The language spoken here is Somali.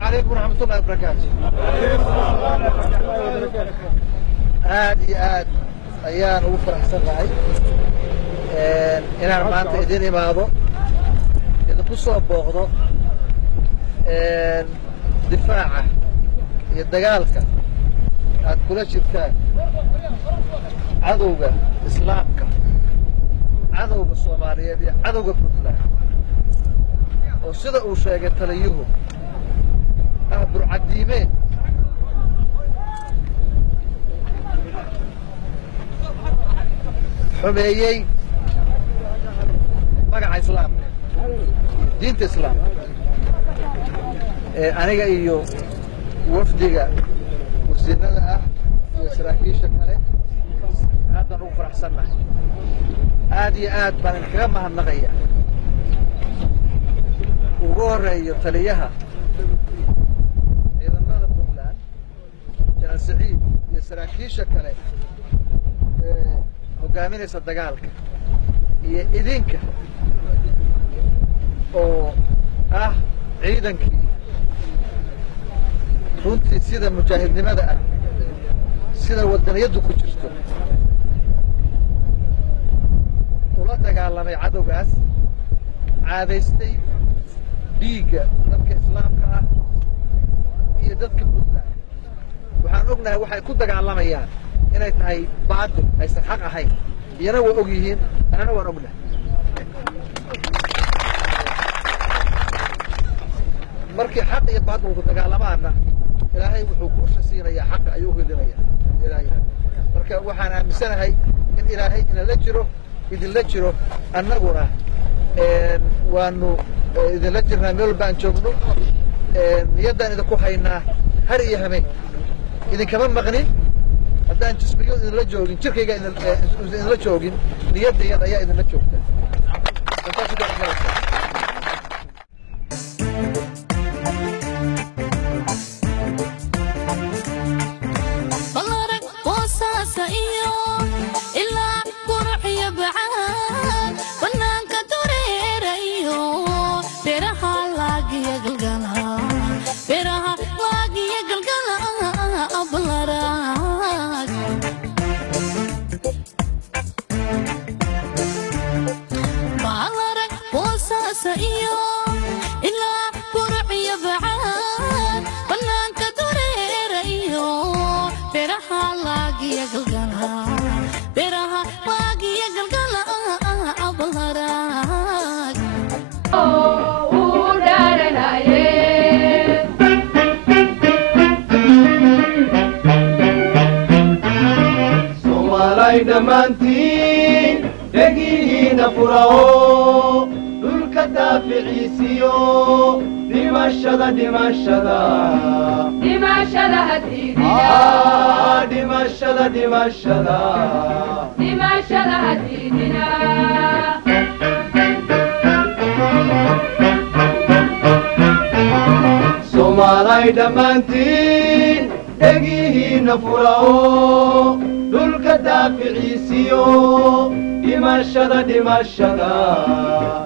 عليكم ورحمة الله وبركاته. آد أيان وفر أحسن رأي. أنا ما تقدرني ما هذا. إذا قصوا بوغضه دفاعه يدقالك هاد كل شركات عدوك إسلامك عدوك الصومالية دي عدوك بطلع وصدق وشاقة تليهم برعديمين حميي مقع إسلام دين إسلام أنا إيو وفدي وسنة وسراكيش كله هذا نوفر أحسن هذه آد من الكلام هالنغية وغوري تليها سعيد يسراكيش كله هجامين يصدقالك يدينك أو عيدنك runtii sida mujaahidnimada ah sida wadaniyadu ku jirto ula dagaalamay cadowgaas caadaystay dhiigga dadka islaamka ah iyo dadka Puntland waxaan ognahay waxay ku dagaalamayaan inay tahay baadil aysan xaq ahayn iyana way og yihiin anana waan ognahay markii xaq iyo baadil ku dagaalamaana ilaahay wuxuu ku shasiinayaa xaq ayuu helinayaa ilaahay marka waxaan aaminsanahay in ilaahay inala jiro idinla jiro annaguna waanu idinla jirnaa meel baan joogno niyadan idinku haynaa har iyo habeen idinkama maqnin haddaan jismiyo idinla joogin jirkayga idinla joogin niyadayada ayaa idinla joogta دمانتين دقيهنا فراو دولك دافعيسيو دمشدا دمشدا دمشدا هديدنا دمشدا دمشدا دمشدا هديدنا سومالاي دمانتين دقيهنا فراو دولك دافعيسيو دمشدا دمشدا